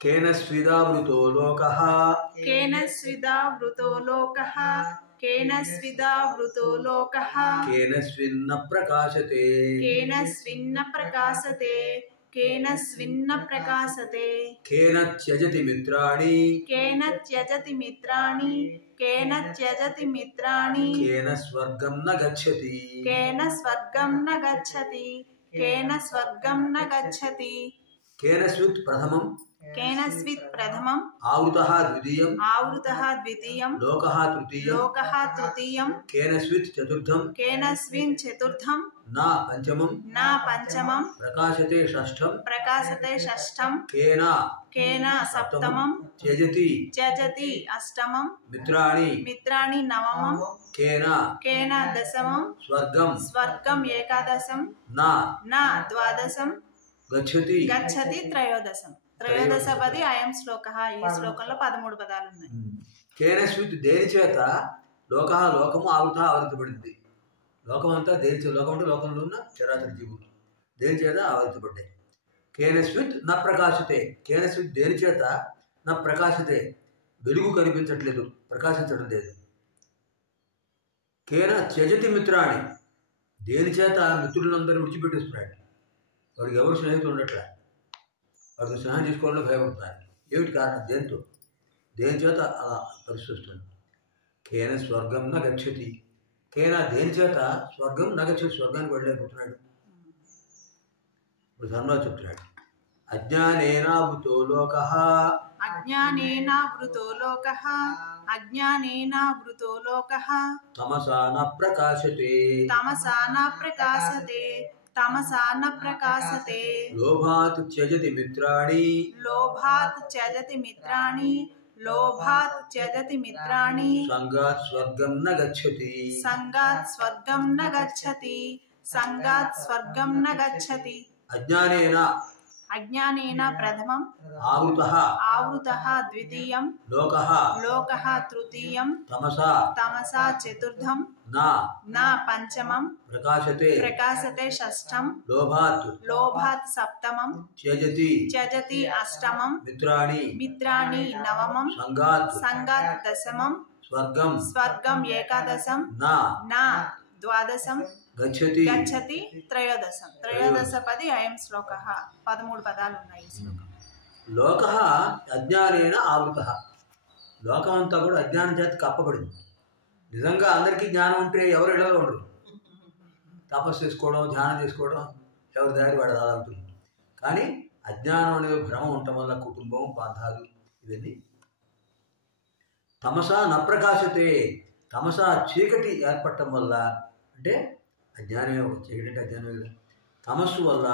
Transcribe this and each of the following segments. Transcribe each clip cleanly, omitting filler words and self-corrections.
केन स्विदावृतो लोकः केन स्विदावृतो लोकः केन स्विदावृतो लोकः केन स्विन्न प्रकाशते केन स्विन्न प्रकाशते केन स्विन्न प्रकाशते केन त्यजति मित्राणि केन त्यजति मित्राणि केन त्यजति मित्राणि केन स्वर्गं न गच्छति केन स्वर्गं न गच्छति केन स्वर्गं न गच्छति केन स्वित् प्रथमं केन स्वित् प्रथमम् आवृतः द्वितीयम् आवृतः द्वितीयम् लोकः तृतीयम् लोकः तृतीयम् केन स्वित् चतुर्थम् केन स्विन् चतुर्थम् न पंचमम् न पंचमम् प्रकाशते षष्ठम् प्रकाशते षष्ठम् केन केन सप्तमम् त्यजति त्यजति अष्टमम् मित्राणि मित्राणि नवमम् केन केन दशमम् स्वर्गं स्वर्गम् एकादशम् न द्वादशम् गच्छति गच्छति त्रयोदशम् त्रयोदशपदी अयं श्लोकः ఈ శ్లోకంలో 13 పదాలు ఉన్నాయి కేన స్విత్ దేని చేత లోకః లోకము ఆవృతః ఆవృతపడింది లోకం అంతా దేని చేత లోకం అంటే లోకంలో ఉన్న చరాచర జీవులు దేని చేత ఆవృతపడ్డాయి కేన స్విత్ న ప్రకాశతే కేన స్విత్ దేని చేత న ప్రకాశతే వెలుగు కనిపించట్లేదు ప్రకాశించడం లేదు కేన త్యజతి మిత్రాణి దేని చేత మిత్రులందరూ విడిచిపెట్టేస్తున్నాడు వాడికి ఎవరు స్నేహితులు ఉండట్లే వాడికి స్నేహం చేసుకోవాలని భయపడుతున్నారు ఏమిటి కారణం దేంతో దేని చేత అలా పరిస్థితుంది కేన స్వర్గం న గచ్చతి కేన దేని చేత స్వర్గం న గచ్చతి స్వర్గానికి వెళ్ళలేకపోతున్నాడు ఇప్పుడు ధర్మరాజు చెప్తున్నాడు అజ్ఞానేనావృతో లోకః అజ్ఞానేనావృతో లోకః అజ్ఞానేనావృతో లోకః తమసా న ప్రకాశతే తమసా న ప్రకాశతే तमसा न प्रकाशते लोभात् त्यजति मित्राणि लोभात् त्यजति मित्राणि लोभात् त्यजति मित्राणि संगात् स्वर्गं न गच्छति संगात् स्वर्गं न गच्छति संगात् स्वर्गं न गच्छति अज्ञानेन अज्ञानेन प्रथमम् आवृतः आवृतः द्वितीयं लोकः लोकः तृतीयं तमसा तमसा चतुर्थं न पंचमं प्रकाशते प्रकाशते षष्ठं लोभात् लोभात् सप्तमं त्यजति त्यजति अष्टमं मित्राणि मित्राणि नवमं संगात् संगात् दशमं स्वर्गं स्वर्गम् एकादशं न द्वादशं गच्छति गच्छति त्रयोदशं त्रयोदशपदी अयं श्लोकः 13 పదాలు ఉన్నాయి ఈ శ్లోకం లోకః అజ్ఞానేన ఆవృతః లోకం అంతా కూడా అజ్ఞానం చేత కప్పబడింది నిజంగా అందరికీ జ్ఞానం ఉంటే ఎవరు ఇళ్ళలో ఉండరు తపస్సు చేసుకోవడం ధ్యానం చేసుకోవడం ఎవరి దారి వాడు అలాంటుంది కానీ అజ్ఞానం అనే భ్రమ ఉండటం వల్ల కుటుంబం బాధాలు ఇవన్నీ తమసా న ప్రకాశతే తమసా చీకటి ఏర్పడటం వల్ల అంటే అజ్ఞానమే చీకటి అంటే అజ్ఞానమే కదా తమస్సు వల్ల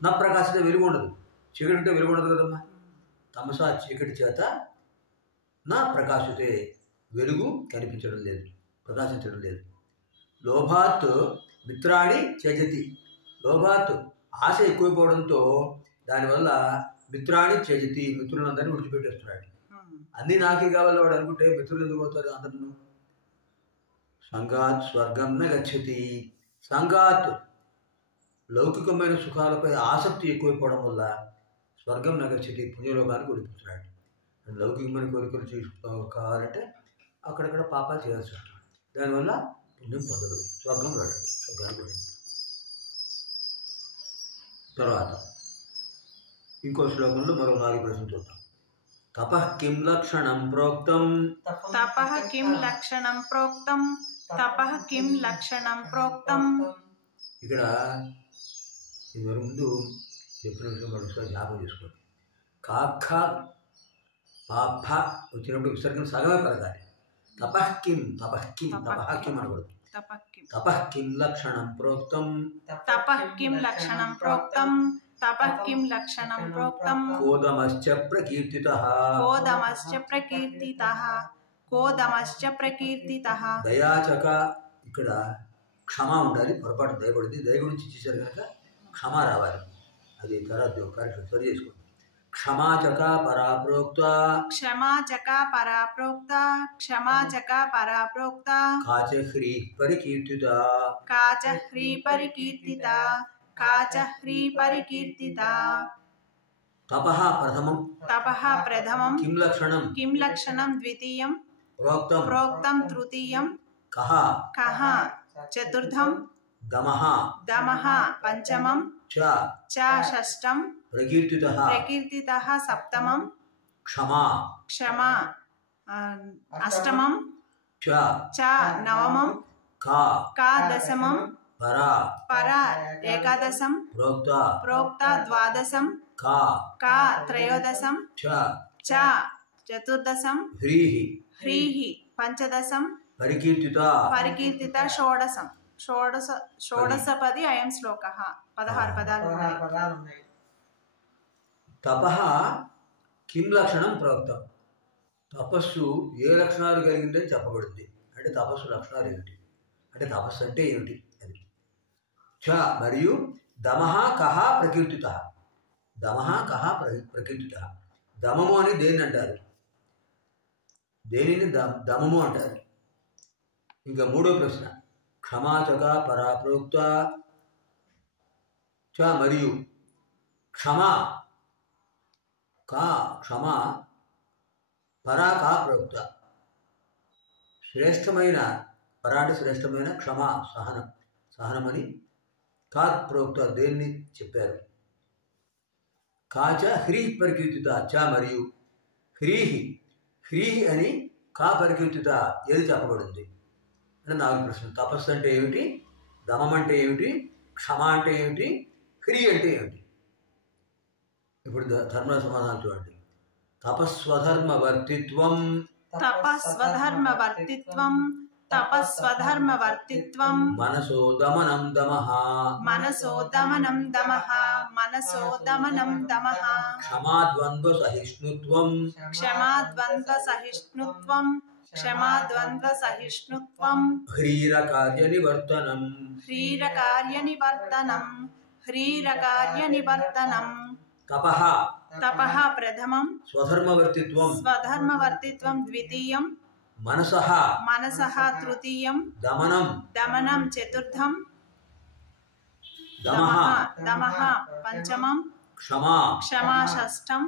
నా ప్రకాశత వెలుగు ఉండదు చీకటి అంటే వెలుగు ఉండదు కదమ్మా తమసా చీకటి చేత నా ప్రకాశతే వెలుగు కనిపించడం లేదు ప్రకాశించడం లేదు లోభాత్ మిత్రాణి త్యజతి లోభాత్ ఆశ ఎక్కువైపోవడంతో దానివల్ల మిత్రాణి త్యజతి మిత్రులందరినీ విడిచిపెట్టేస్తున్నాడు అన్నీ నాకే కావాలి వాడు అనుకుంటే మిత్రులు ఎందుకు అవుతారు అందరూ సంగాత్ స్వర్గం న గచ్చతి సంగాత్ లౌకికమైన సుఖాలపై ఆసక్తి ఎక్కువైపోవడం వల్ల స్వర్గం న గచ్చతి పుణ్యలోకానికి వెళ్ళిపోతున్నాడు లౌకికమైన కోరికలు కావాలంటే అక్కడక్కడ పాపాలు చేయాల్సి ఉంటుంది దానివల్ల పుణ్యం పొందదు స్వర్గం వెళ్ళదు స్వర్గానికి వెళ్ళదు తర్వాత ఇంకో శ్లోకంలో మరో 4 ప్రశ్నలు చూద్దాం తపః కిం లక్షణం ప్రోక్తం తపః కిం లక్షణం ప్రోక్తం తపః కిం లక్షణం ప్రోక్తం ఇక్కడ ఇది ముందు చెప్పిన విషయం మరొకసారి జ్ఞాపకం చేసుకోండి కాఖ పాప వచ్చినప్పుడు విసర్గం సగమే పలకాలి తపః కిం అనకూడదు తపః కిం లక్షణం ప్రోక్తం తపః కిం లక్షణం ప్రోక్తం తపః కిం లక్షణం ప్రోక్తం కోదమశ్చ ప్రకీర్తితః కోదమశ్చ ప్రకీర్తితః కోదమశ్చ ప్రకీర్తితః దయాచక ఇక్కడ క్షమ ఉండాలి పొరపాటు దయపడింది దయ గురించి ఇచ్చేసారు కనుక క్షమ రావాలి అది తర్వాత కార్యక్రమం సరి చేసుకోండి క్షమాచక పరాప్రోక్త క్షమాచక పరాప్రోక్త క్షమాచక పరాప్రోక్త కాచహ్రీ పరికీర్తిత కాచహ్రీ పరికీర్తిత కాచహ్రీ పరికీర్తిత తపః ప్రథమం తపః ప్రథమం కిం లక్షణం కిం లక్షణం ద్వితీయం ప్రోక్తం ప్రోక్తం తృతీయం కః కః చతుర్థం దమః దమః పంచమం చ చ షష్టం ప్రకీర్తితః ప్రకీర్తితః సప్తమం క్షమా క్షమా అష్టమం చ చ నవమం కా కా దశమం పరా పర ఏకాదశం ప్రోక్త ప్రోక్త ద్వాదశం కా కా త్రయోదశం చ చ చతుర్దశం హ్రీః హ్రీః పంచదశం పరికీర్తిత పరికీర్తిత షోడశం షోడశపది అయం శ్లోకః 16 పదాలు ఉన్నాయి. తపః కిం లక్షణం ప్రోక్తం తపస్సు ఏ లక్షణాలు కలిగిందని చెప్పబడింది. అంటే తపస్సు లక్షణాలు ఏమిటి, అంటే తపస్సు అంటే ఏమిటి అది. చ మరియు దమః కః ప్రకీర్తితః దమః కః ప్రకీర్తితః దమము అని దేన్ని అంటారు, దేనిని దమము అంటారు. ఇంకా మూడో ప్రశ్న క్షమాచక పరాప్రోక్త చ మరియు క్షమా కా క్షమా పరా కా ప్రోక్త శ్రేష్టమైన పరా అంటే శ్రేష్టమైన క్షమా సహనమని కా ప్రోక్త దేన్ని చెప్పారు. కాచ హ్రీః పరికీర్తిత చ మరియు హ్రీః అని కా పరికీర్తిత ఏది చెప్పబడింది అంటే 4 ప్రశ్నలు. తపస్సు అంటే ఏమిటి, దమం అంటే ఏమిటి, క్షమ అంటే ఏమిటి, హ్రీ అంటే ఏమిటి. ఇప్పుడు ధర్మ సమాధానం చూడండి. తపస్వధర్మవర్తిత్వం తపస్వధర్మవర్తిత్వం తపస్వధర్మవర్తిత్వం మనసో దమనం దమః మనసో దమనం దమః మనసో దమనం దమః క్షమాద్వంద్వ సహిష్ణుత్వం క్షమాద్వంద్వ సహిష్ణుత్వం క్షమాద్వంద్వ సహిష్ణుత్వం హ్రీరకార్య నివర్తనం హ్రీరకార్యనివర్తనం హ్రీరకార్యనివర్తనం తపః తపః ప్రథమం స్వధర్మవర్తిత్వం స్వధర్మవర్తిత్వం ద్వితీయం మనసః మనసః తృతీయం దమనం దమనం చతుర్థం దమః దమః పంచమం క్షమా క్షమా షష్టం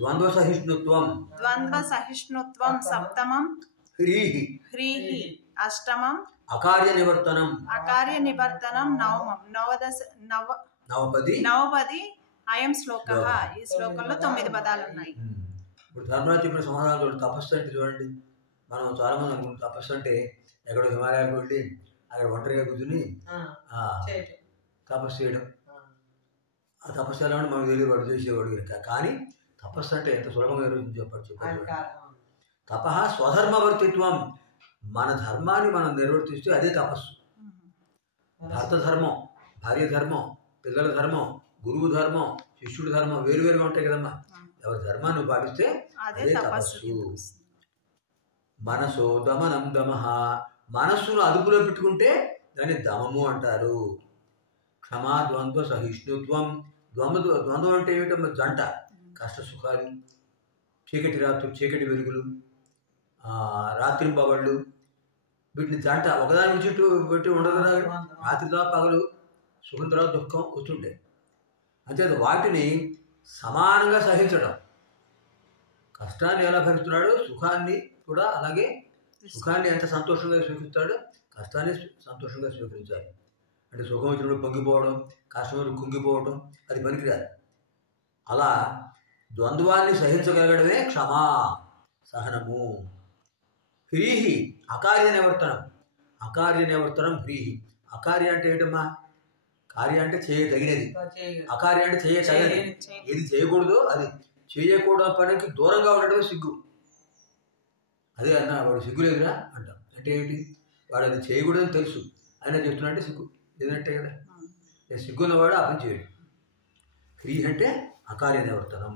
ద్వంద్వ సహిష్ణుత్వం ద్వంద్వ సహిష్ణుత్వం సప్తమం హ్రీః హ్రీః అష్టమం అకార్య నివర్తనం అకార్యనివర్తనం నవమం నవపది అయం శ్లోకః. ఈ శ్లోకంలో 9 పదాలు ఉన్నాయి. ఇప్పుడు ధర్మరాజు చెప్పిన సమాధానం చూడండి. తపస్సు అంటే చూడండి, మనం చాలామంది అనుకుంటాం తపస్సు అంటే ఎక్కడో హిమాలయాలకు వెళ్ళి అక్కడ ఒంటరిగా కూర్చుని తపస్సు చేయడం. ఆ తపస్సు ఎలా ఉంటే మనం వేరేవాడు చేసేవాడు కనుక. కానీ తపస్సు అంటే ఎంత సులభంగా చెప్పాడు. తపః స్వధర్మవర్తిత్వం, మన ధర్మాన్ని మనం నిర్వర్తిస్తే అదే తపస్సు. భర్త ధర్మం, భార్య ధర్మం, పిల్లల ధర్మం, గురువు ధర్మం, శిష్యుడి ధర్మం వేరువేరుగా ఉంటాయి కదమ్మా. ఎవరి ధర్మాన్ని పాటిస్తే అదే తపస్సు. మనసో దమనం దమః, మనస్సును అదుపులో పెట్టుకుంటే దాన్ని దమము అంటారు. క్షమా ద్వంద్వ సహిష్ణుత్వం, ద్వంద్వం అంటే ఏమిటో జంట, కష్ట సుఖాలు, చీకటి రాత్రులు చీకటి వెలుగులు, రాత్రింబవళ్ళు, వీటిని జంట ఒకదాని నుంచి పెట్టి ఉండదు కదా. రాత్రి తర్వాత పగలు, సుఖం తర్వాత దుఃఖం వస్తుంటాయి. అంతే వాటిని సమానంగా సహించడం. కష్టాన్ని ఎలా భరిస్తున్నాడో సుఖాన్ని కూడా అలాగే, సుఖాన్ని ఎంత సంతోషంగా స్వీకరిస్తాడో కష్టాన్ని సంతోషంగా స్వీకరించాలి. అంటే సుఖం వచ్చినప్పుడు పొంగిపోవడం, కష్టం వచ్చినప్పుడు కుంగిపోవడం అది పనికిరాదు. అలా ద్వంద్వాన్ని సహించగలగడమే క్షమా సహనము. హ్రీః అకార్య నివర్తనం, అకార్య నివర్తనం హ్రీః. అకార్య అంటే ఏంటమ్మా, కార్య అంటే చేయదగినది, అకార్య అంటే చేయతగనిది. ఏది చేయకూడదో అది చేయకూడదు పనికి దూరంగా ఉండడమే సిగ్గు. అదే అన్న వాడు సిగ్గు లేదురా అంటాం. అంటే ఏంటి, వాడు అది చేయకూడదని తెలుసు అయినా చెప్తున్నట్టే సిగ్గు లేదంటే కదా. సిగ్గు ఉన్నవాడు ఆ పని చేయడు. హ్రీః అంటే అకార్య నివర్తనం.